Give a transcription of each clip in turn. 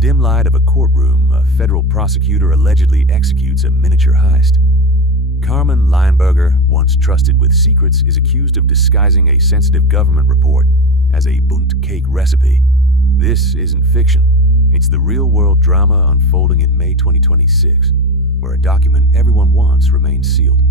dim light of a courtroom, a federal prosecutor allegedly executes a miniature heist. Carmen Lineberger, once trusted with secrets, is accused of disguising a sensitive government report as a Bundt cake recipe. This isn't fiction. It's the real-world drama unfolding in May 2026, where a document everyone wants remains sealed.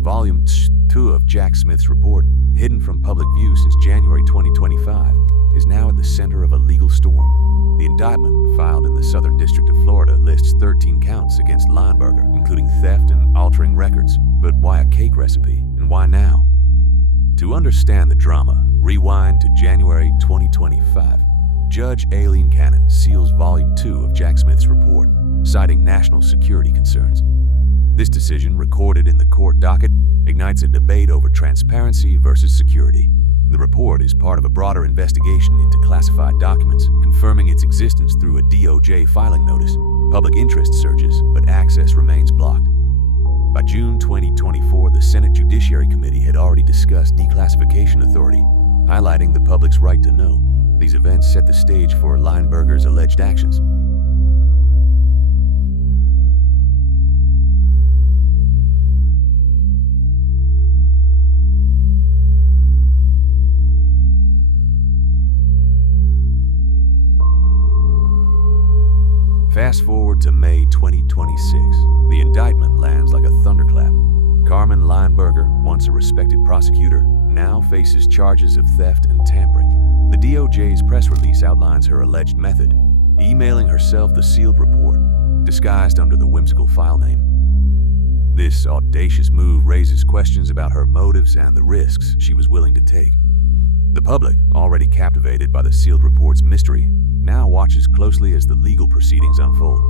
Volume 2 of Jack Smith's report, hidden from public view since January 2025, is now at the center of a legal storm. The indictment, filed in the Southern District of Florida, lists 13 counts against Lineberger, including theft and altering records. But why a cake recipe, and why now? To understand the drama, rewind to January 2025. Judge Aileen Cannon seals Volume 2 of Jack Smith's report, citing national security concerns. This decision, recorded in the court docket, ignites a debate over transparency versus security. The report is part of a broader investigation into classified documents, confirming its existence through a DOJ filing notice. Public interest surges, but access remains blocked. By June 2024, the Senate Judiciary Committee had already discussed declassification authority, highlighting the public's right to know. These events set the stage for Lineberger's alleged actions. Fast forward to May 2026. The indictment lands like a thunderclap. Carmen Lineberger, once a respected prosecutor, now faces charges of theft and tampering. The DOJ's press release outlines her alleged method, emailing herself the sealed report, disguised under the whimsical file name. This audacious move raises questions about her motives and the risks she was willing to take. The public, already captivated by the sealed report's mystery, now watches closely as the legal proceedings unfold.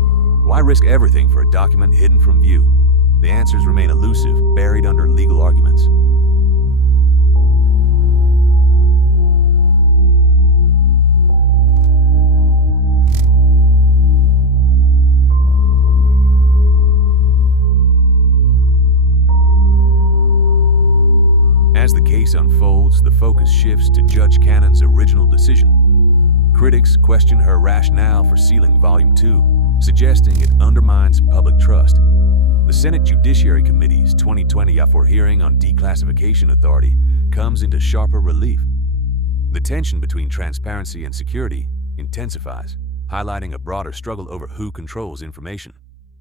Why risk everything for a document hidden from view? The answers remain elusive, buried under legal arguments. As the case unfolds, the focus shifts to Judge Cannon's original decision. Critics question her rationale for sealing Volume 2, suggesting it undermines public trust. The Senate Judiciary Committee's 2024 hearing on declassification authority comes into sharper relief. The tension between transparency and security intensifies, highlighting a broader struggle over who controls information.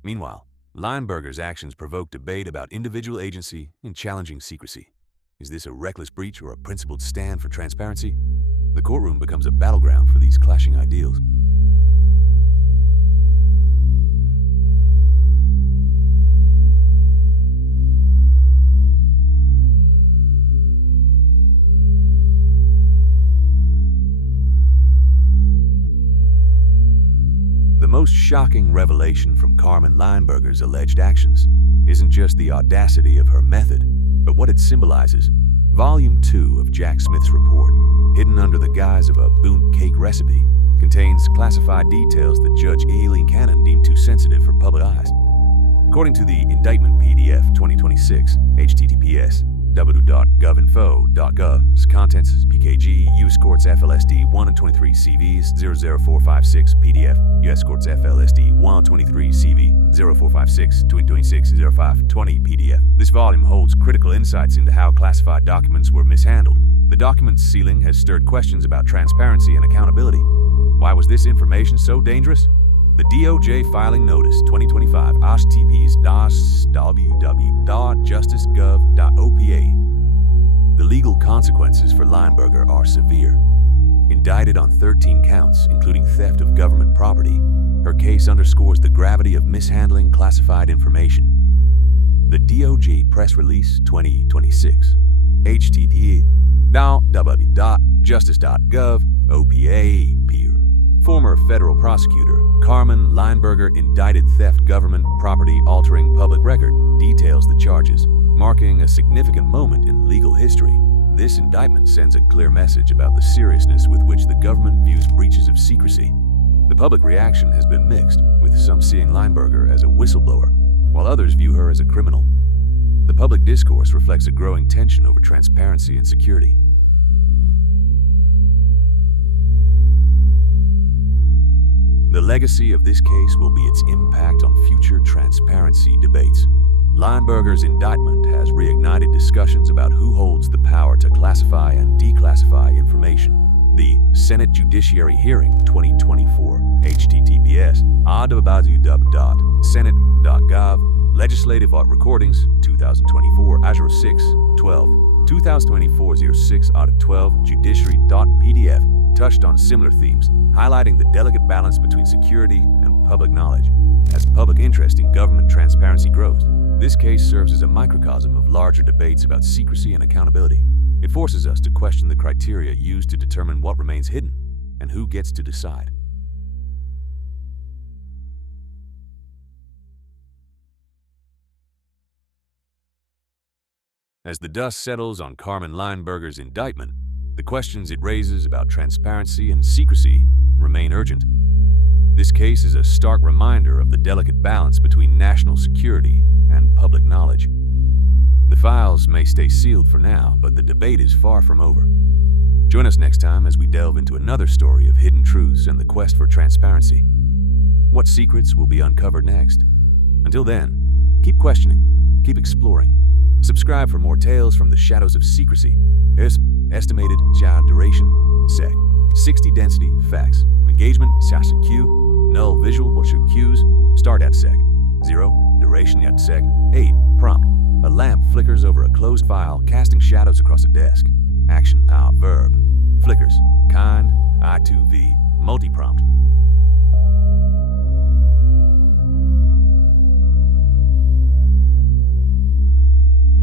Meanwhile, Lineberger's actions provoke debate about individual agency and challenging secrecy. Is this a reckless breach or a principled stand for transparency? The courtroom becomes a battleground for these clashing ideals. The most shocking revelation from Carmen Lineberger's alleged actions isn't just the audacity of her method, but what it symbolizes. Volume 2 of Jack Smith's report, hidden under the guise of a Bundt cake recipe, contains classified details that Judge Aileen Cannon deemed too sensitive for public eyes. According to the Indictment PDF 2026, https www.govinfo.gov, contents PKG, U.S. Courts FLSD 1 and 23 CVs 00456 PDF, U.S. Courts FLSD 1 and 23 CV 0456 2026 0520 PDF. This volume holds critical insights into how classified documents were mishandled. The document's sealing has stirred questions about transparency and accountability. Why was this information so dangerous? The DOJ Filing Notice 2025 https www.justicegov.opa. The legal consequences for Lineberger are severe. Indicted on 13 counts, including theft of government property, her case underscores the gravity of mishandling classified information. The DOJ Press Release 2026 https www.justice.gov.opa. Former federal prosecutor Carmen Lineberger indicted theft government property altering public record details the charges, marking a significant moment in legal history. This indictment sends a clear message about the seriousness with which the government views breaches of secrecy. The public reaction has been mixed, with some seeing Lineberger as a whistleblower, while others view her as a criminal. The public discourse reflects a growing tension over transparency and security. The legacy of this case will be its impact on future transparency debates. Lineberger's indictment has reignited discussions about who holds the power to classify and declassify information. The Senate Judiciary Hearing 2024, https www.senate.gov, Legislative Art Recordings 2024, Azure 6, 12, 2024-06 Audit 12, Judiciary.pdf, touched on similar themes, highlighting the delicate balance between security and public knowledge. As public interest in government transparency grows, this case serves as a microcosm of larger debates about secrecy and accountability. It forces us to question the criteria used to determine what remains hidden and who gets to decide. As the dust settles on Carmen Lineberger's indictment, the questions it raises about transparency and secrecy remain urgent. This case is a stark reminder of the delicate balance between national security and public knowledge. The files may stay sealed for now, but the debate is far from over. Join us next time as we delve into another story of hidden truths and the quest for transparency. What secrets will be uncovered next? Until then, keep questioning, keep exploring. Subscribe for more tales from the shadows of secrecy. Estimated duration, sec. 60 density, facts. Engagement, q. Null visual, cues. Start at sec. 0. Duration at sec. 8. Prompt. A lamp flickers over a closed file, casting shadows across a desk. Action, verb. Flickers, kind, I2V, multi-prompt.